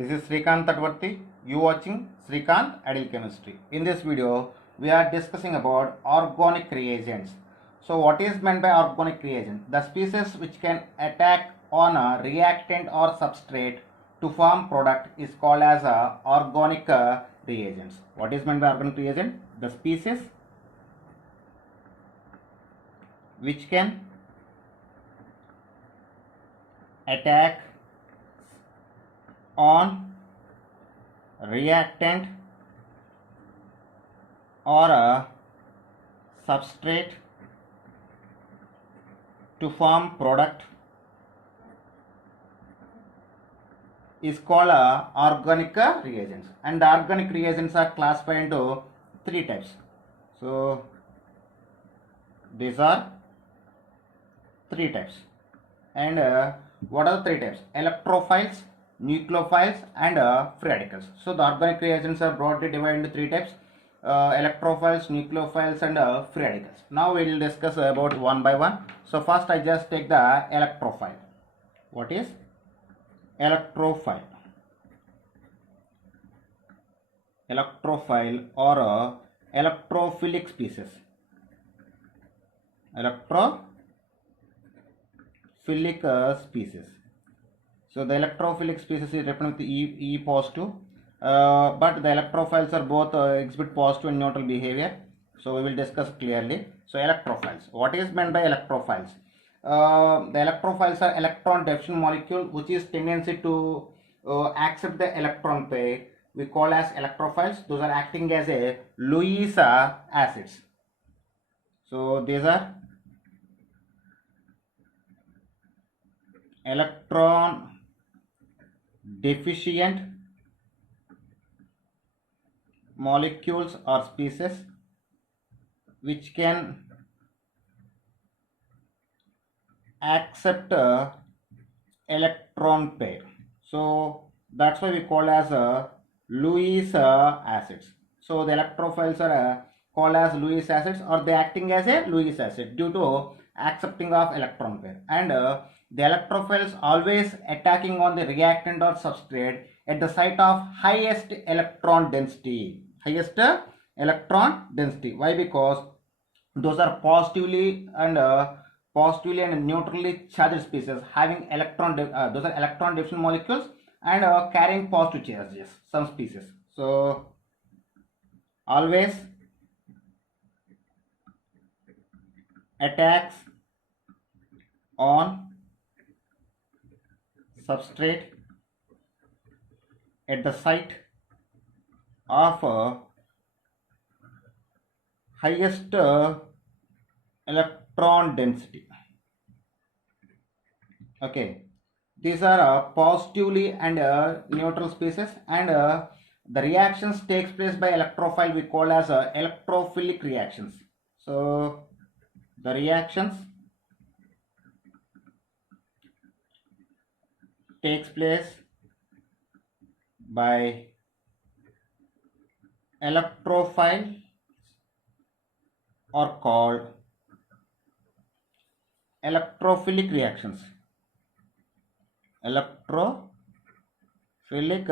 This is Srikanth Tatwarthi. You watching Srikanth Ideal Chemistry. In this video, we are discussing about organic reagents. So, what is meant by organic reagent? The species which can attack on a reactant or substrate to form product is called as organic reagents. What is meant by organic reagent? The species which can attack on reactant or a substrate to form product is called organic reagents, and the organic reagents are classified into three types. So these are three types, and what are the three types? Electrophiles, nucleophiles, and free radicals. So the organic reagents are broadly divided into three types: electrophiles, nucleophiles, and free radicals. Now we will discuss about one by one. So first I just take the electrophile. What is electrophile? Electrophile or electrophilic species. Electrophilic species. So the electrophilic species is represented with E positive, but the electrophiles are both exhibit positive and neutral behavior. So we will discuss clearly. So electrophiles. What is meant by electrophiles? The electrophiles are electron deficient molecule which is tendency to accept the electron pair. We call as electrophiles. Those are acting as a Lewis acids. So these are electron deficient molecules or species which can accept electron pair. So that's why we call as Lewis acids. So the electrophiles are called as Lewis acids, or they acting as a Lewis acid due to accepting of electron pair. And the electrophiles always attacking on the reactant or substrate at the site of highest electron density. Highest electron density. Why? Because those are positively and neutrally charged species having electron. Those are electron deficient molecules and carrying positive charges. Some species. So always attacks on substrate at the site of highest electron density. Okay, these are positively and neutral species, and the reactions takes place by electrophile we call as electrophilic reactions. So the reactions takes place by electrophile are called electrophilic reactions. Electrophilic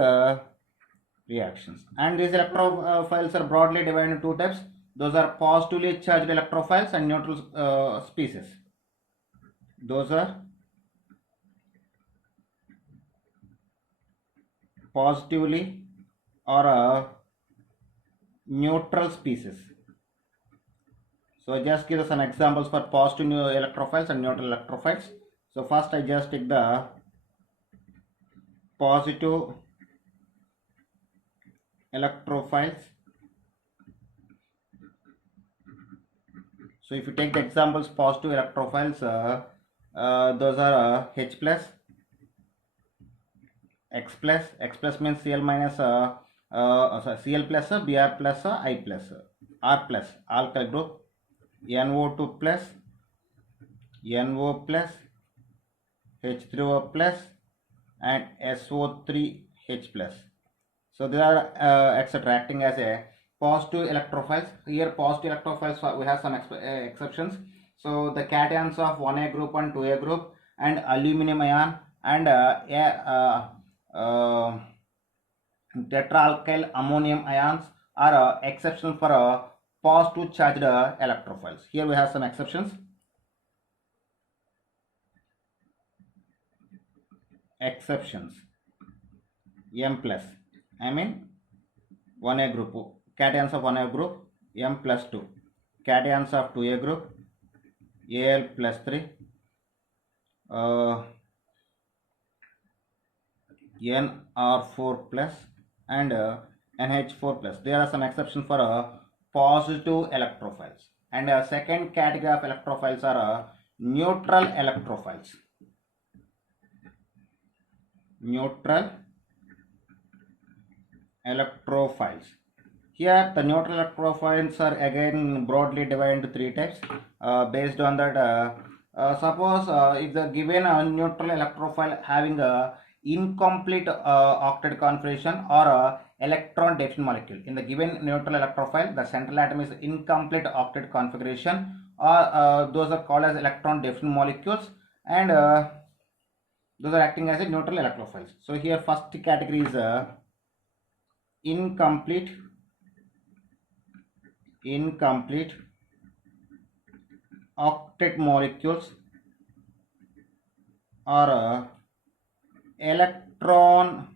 reactions, and these electrophiles are broadly divided into two types. Those are positively charged electrophiles and neutral species. Those are positively or neutral species. So just give us some examples for positive electrophiles and neutral electrophiles. So first I just take the positive electrophiles. So if you take the examples positive electrophiles, those are H plus, X plus. X plus means Cl minus, Cl plus, Br plus, I plus, R plus, alkyl group, NO2 plus, NO plus, H3O plus, and SO3H plus. So they are etc. acting as a positive electrophiles. Here positive electrophiles we have some exceptions. So the cations of 1A group and 2A group and aluminum ion and tetraalkyl ammonium ions are exceptional for positive charged electrophiles. Here we have some exceptions. M plus, I mean 1A group, cations of 1A group, M plus 2, cations of 2A group, Al plus 3, Nr4 plus and NH4 plus. There are some exceptions for positive electrophiles. And second category of electrophiles are neutral electrophiles. Neutral electrophiles. Here the neutral electrophiles are again broadly divided into three types. Based on that, suppose if the given neutral electrophile having a incomplete octet configuration or electron deficient molecule. In the given neutral electrophile, the central atom is incomplete octet configuration, or those are called as electron deficient molecules, and those are acting as a neutral electrophiles. So here first category is incomplete octet molecules or electron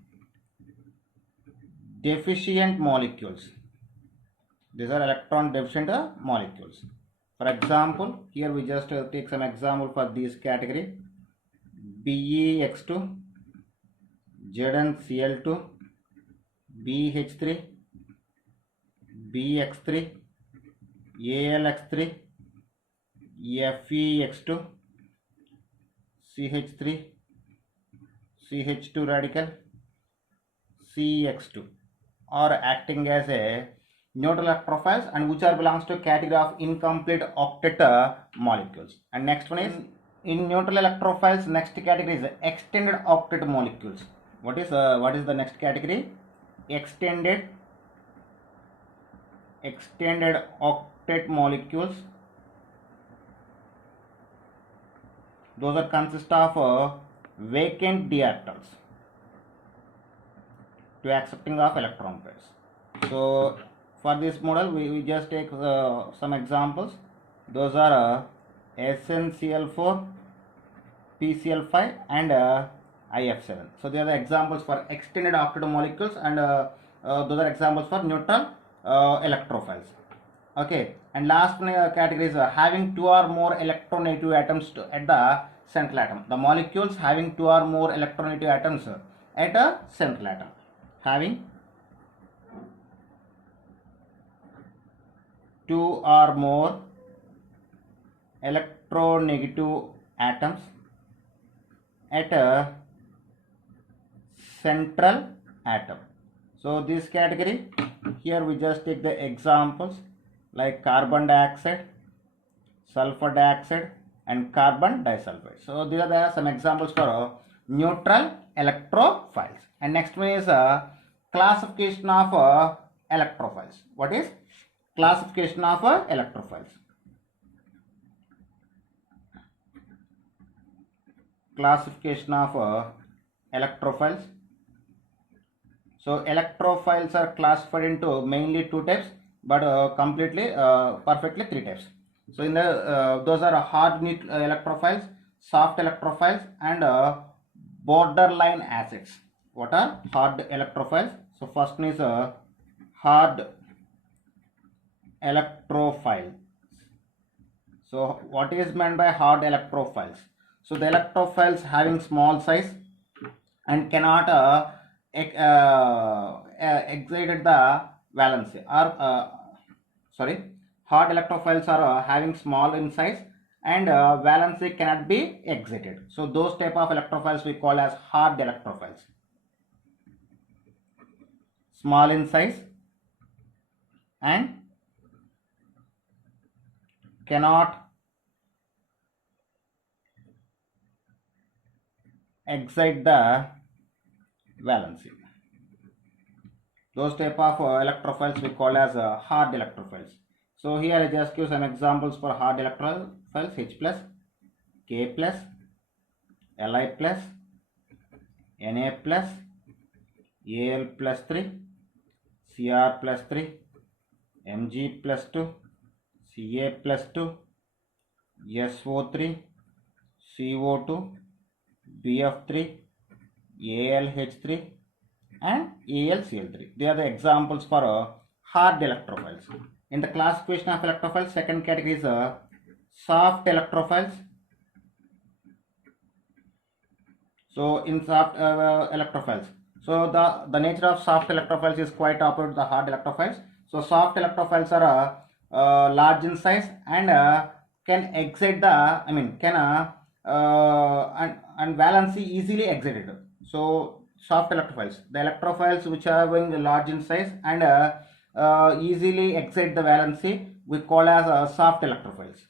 deficient molecules. These are electron deficient molecules. For example, here we just take some example for this category: BeX2, ZnCl2, BH3, BX3, AlX3, FeX2, CH3, CH2 radical, CX2 are acting as a neutral electrophiles, and which are belongs to category of incomplete octet molecules. And next one is in neutral electrophiles, next category is extended octet molecules. What is the next category? Extended octet molecules. Those are consist of vacant d orbitals to accepting of electron pairs. So for this model we just take some examples. Those are SnCl4, PCl5 and IF7. So they are the examples for extended octet molecules, and those are examples for neutral electrophiles. Okay, and last category is having two or more electronegative atoms at the central atom. The molecules having two or more electronegative atoms at a central atom. Having two or more electronegative atoms at a central atom. So this category, here we just take the examples like carbon dioxide, sulfur dioxide and carbon disulfide. So these are some examples for neutral electrophiles. And next one is classification of electrophiles. What is classification of electrophiles? Classification of electrophiles. So electrophiles are classified into mainly two types, but perfectly three types. So in the those are hard electrophiles, soft electrophiles and borderline acids. What are hard electrophiles? So first one is hard electrophile. So what is meant by hard electrophiles? So the electrophiles having small size and cannot excited the valency, or hard electrophiles are having small in size and valency cannot be excited. So those type of electrophiles we call as hard electrophiles. Small in size and cannot excite the valency. Those type of electrophiles we call as hard electrophiles. So here I just give some examples for hard electrophiles: H plus, K plus, Li plus, Na plus, Al plus 3, Cr plus 3, Mg plus 2, Ca plus 2, SO3, CO2, BF3, AlH3 and AlCl3. They are the examples for hard electrophiles. In the classification of electrophiles, second category is soft electrophiles. So in soft electrophiles, so the nature of soft electrophiles is quite opposite to the hard electrophiles. So soft electrophiles are large in size and can exit the, and valency easily exited. So soft electrophiles, the electrophiles which are being large in size and easily exit the valency, we call as soft electrophiles.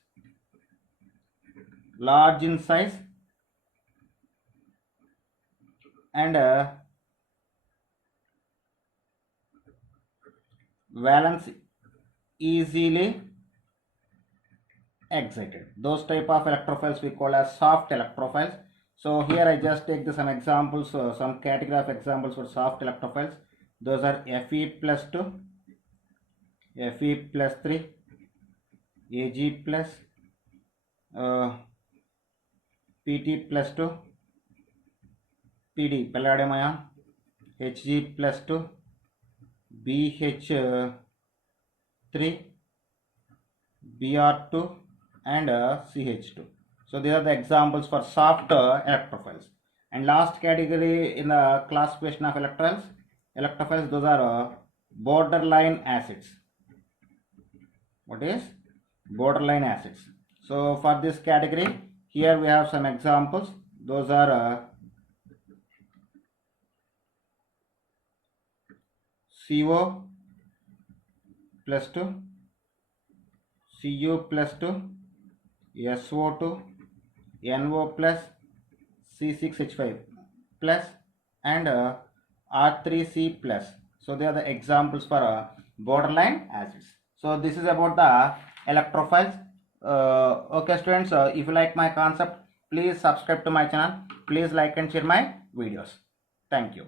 Large in size and valence easily excited. Those type of electrophiles we call as soft electrophiles. So here I just take some examples, some category of examples for soft electrophiles. Those are Fe plus 2, Fe plus 3, Ag plus, Pt plus 2, Pd palladium ion, Hg plus 2, BH3, Br2 and CH2. So these are the examples for soft electrophiles. And last category in the classification of electrophiles, those are borderline acids. What is borderline acids? So for this category, here we have some examples. Those are CO plus 2, Cu plus 2, SO2, NO plus, C6H5 plus and R3C plus. So they are the examples for borderline acids. So this is about the electrophiles. Okay students, if you like my concept, please subscribe to my channel. Please like and share my videos. Thank you.